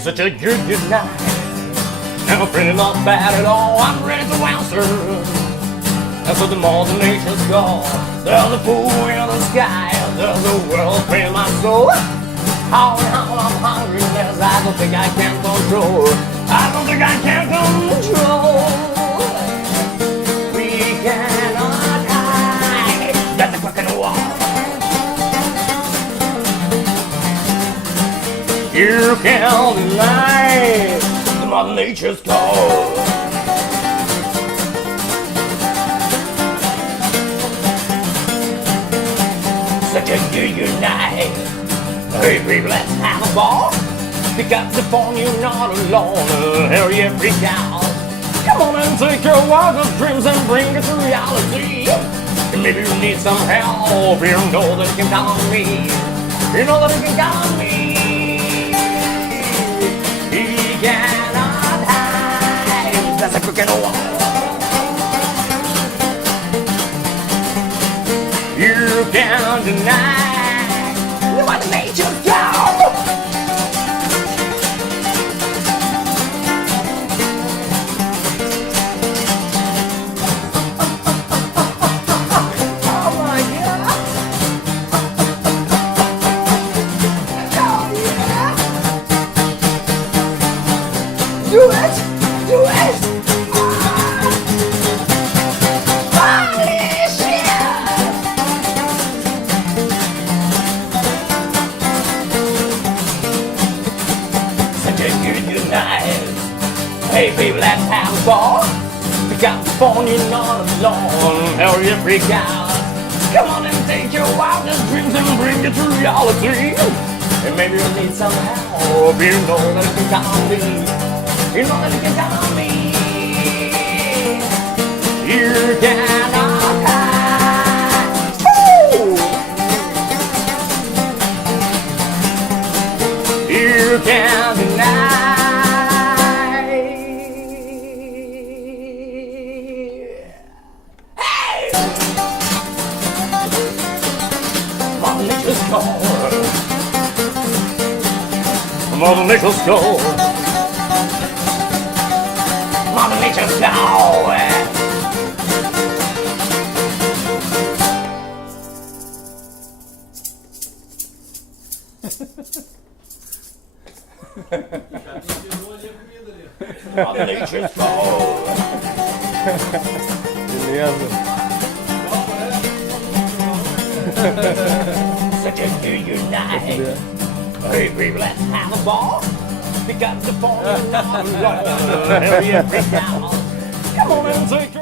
It's such a good night. I'm afraid not bad at all. I'm ready to answer. And so the Mother Nature's call. There's a pool in the sky. There's a world in my soul. How I'm hungry, yes, I don't think I can control. I don't think I can control. We cannot hide. That's the clock in the wall. You can't deny the Mother Nature's call. Such a good night. Hey baby, let's have a ball. Pick up the phone, you're not alone. Hurry up, freak out. Come on and take your wildest dreams and bring it to reality. And maybe you need some help. You know that you can count on me. You know that you can count on me. He cannot hide. That's a crook in the wall. You can't deny Mother Nature's call. Oh my God. Oh yeah. Do it. Do it. Hey baby, let's have a ball. Pick up the phone, you're not alone. Hurry up, freak out. Come on and take your wildest dreams and bring it to reality. And maybe you need some help. You know that you can count on me. You know that you can count on me. You cannot hide. Woo! You can't deny. Mother Nature's call. Mother Nature's call. Mother Nature's call. Mother Nature's call. Beleza. Such a good night. Hey baby, let's have a ball. Pick up the phone, you're not alone. Hurry up, freak out. Come on and take